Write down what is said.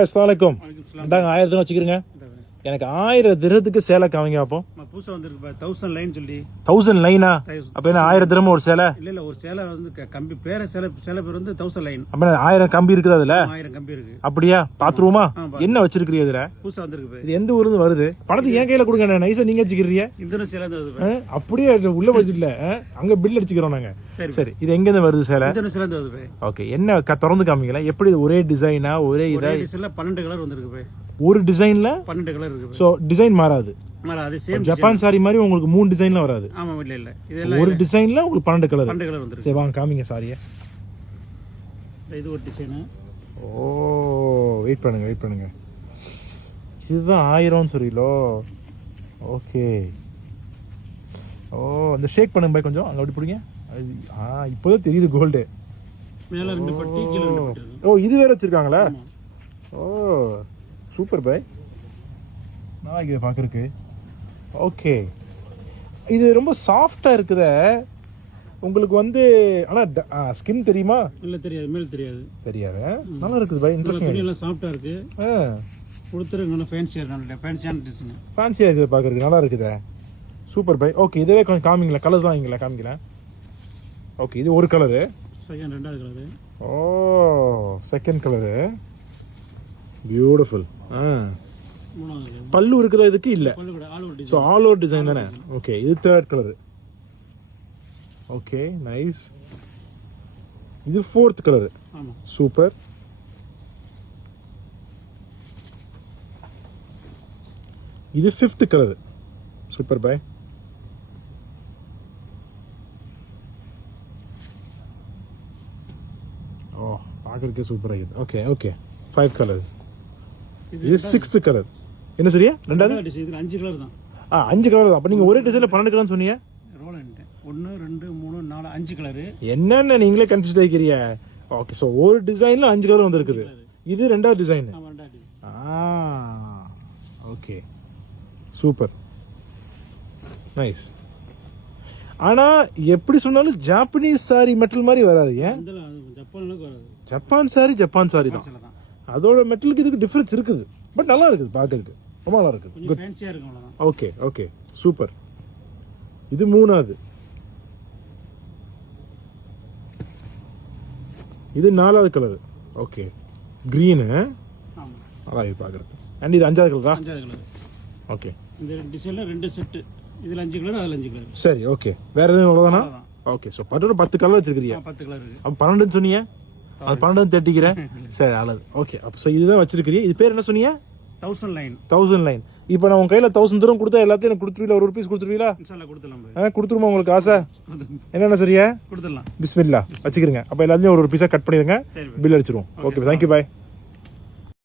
அஸ்ஸலாமு அலைக்கும். இந்தாங்க 1000 வச்சுக்கிறேங்க. எனக்கு 1000 திரத்துக்கு சேலை காமிங்க அப்போ. புதுசா வந்திருக்கு 1000 லைன் சொல்லி. 1000 லைனா? அப்ப என்ன 1000 திரம ஒரு சேலை? இல்ல ஒரு சேலை வந்து கம்பி பேர சேலை பேர் வந்து 1000 லைன். அப்ப 1000 கம்பி இருக்குது அதுல? 1000 கம்பி இருக்கு. அப்படியா? பாத்துருவோமா? என்ன வச்சிருக்கீங்க இதுல? புதுசா வந்திருக்கு. இது எந்த ஊர்ல இருந்து வருது? பணத்தை என் கையில கொடுங்க, நைஸா நீங்க வச்சுக்கிறீங்க. இந்தோனேசியால இருந்து வருது. அப்படியே உள்ள வச்சிடல, அங்க பில் அடிச்சுக்கிறோம் நாங்க. சரி, இது எங்க இருந்து வருது சேலை? இந்தோனேசியால இருந்து வருது. ஓகே, என்ன திறந்து காமிங்களா? எப்படி ஒரே டிசைனா ஒரே இதா? டிசைன்ல 12 கலர் வந்திருக்கு. ஒரு டிசைன்ல 12 கலர் இருக்கு. சோ டிசைன் மாறாது. மாறாது. சேம் ஜப்பான் சாரி மாதிரி உங்களுக்கு 3 டிசைன்ல வராது. ஆமா, இல்ல இதெல்லாம் ஒரு டிசைன்ல உங்களுக்கு 12 கலர். 12 கலர் வந்திருக்கு. சரி வாங்க காமிங்க சாரியை. இது ஒரு டிசைன். ஓ வெயிட் பண்ணுங்க. இதுதான் 1000 சொல்றீங்களோ? ஓகே. ஓ அந்த ஷேக் பண்ணுங்க பாய் கொஞ்சம், அங்க அப்படி பிடிங்க. இப்போதான் தெரியுது கோல்டு. மேல 2 பட்டி கீழ 2 பட்டி. ஓ இது வேற வச்சிருக்காங்களா? ஓ சூப்பர் பாய், நான் இங்கே பார்க்குறக்கு. ஓகே, இது ரொம்ப சாஃப்டாக இருக்குத உங்களுக்கு வந்து. ஆனால் ஸ்கின் தெரியுமா? இல்லை தெரியாது, மேல் தெரியாது. நல்லா இருக்குது பாய், இன்ட்ரெஸ்டிங். எல்லாம் சாஃப்டாக இருக்கு. கொடுத்துருக்கு, நல்லா ஃபேன்சியாக இருக்கு. ஃபேன்சியான டிசைன். ஃபேன்சியாக இருக்குது பார்க்குறதுக்கு, நல்லா இருக்குதா? சூப்பர் பாய். ஓகே, இதுவே கொஞ்சம் காமிங்களா, கலர்ஸ்லாம் வாங்கிங்களா காமிங்களா? ஓகே, இது ஒரு கலரு. செகண்ட் ரெண்டாவது கலரு. ஓ செகண்ட் கலரு, பியூட்டிஃபுல். பல்லு இருக்குதா இதுக்கு? இல்ல, சோ ஆல் ஓவர் டிசைன் தானே. ஓகே, இது தேர்ட் கலர். Okay nice. இது ஃபோர்த் கலர். சூப்பர். இது ஃபிஃப்த் கலர். சூப்பர் பாய். ஓ பார்க்கறதுக்கே சூப்பரா இருக்குது. Okay okay, 5 colours. இது 6th கலர். என்ன சரியா? ரெண்டாவது இதுல 5 கலர் தான். 5 கலர் தான். அப்ப நீங்க ஒரே டிசைன்ல 12 கலர் சொன்னீங்க. ரோல் பண்ணிட்டேன். 1 2 3 4 5 கலர். என்னன்னு நீங்களே கன்ஃபியூஸ் ஆகிக்கிறீங்க. ஓகே, சோ ஒரு டிசைன்ல 5 கலர் வந்திருக்குது. இது ரெண்டாவது டிசைன். Okay super nice. ஆனா எப்படி சொன்னாலும் ஜாப்பனீஸ் சாரி மெட்டல் மாதிரி வராது. ஏன்? ஜப்பான் சாரி தான். அதோட மெட்டலுக்கு இதுக்கு டிஃபரன்ஸ் இருக்குது. பட் நல்லா இருக்குது பார்க்கறதுக்கு, ரொம்ப நல்லா இருக்குது. குட். Okay okay super. இது மூணாவது. இது 4வது கலர். ஓகே கிரீனு, நல்லா இது பார்க்கறதுக்கு. அண்ட் இது 5வது கலரா? 5வது கலர். ஓகே, இந்த டிசைன்ல 2 செட். இதுல 5 கலர், அதுல 5 கலர். சரி ஓகே, வேற எதுவும் அவ்வளவுதானா? ஓகே, சோ பட்டோட 10 கலர் வச்சிருக்கீங்க. 10 கலர் இருக்கு. அப்ப 12 சொன்னீங்க, அது 12 தேட்டிக்கிறேன். சரி அழகு. ஓகே, அப்ப சோ இதுதான் வச்சிருக்கீங்க. இது பேர் என்ன சொன்னீங்க? 1000 லைன். 1000 லைன். இப்போ நான் உங்க கையில 1000 தரம் கொடுத்தா எல்லாத்தையும் எனக்கு கொடுத்துருவீங்களா? ஒரு பீஸ் கொடுத்துருவீங்களா? இன்ஷாஅல்லாஹ் கொடுத்துடலாம். கொடுத்துருமா உங்களுக்கு ஆசை? என்னென்ன சரியா? கொடுத்துடலாம். பிஸ்மில்லா வச்சுக்கிறீங்க. அப்ப எல்லாத்தையும் ஒரு பீஸா கட் பண்ணிடுங்க, பில் அடிச்சிருவோம். ஓகே, தேங்க்யூ பாய்.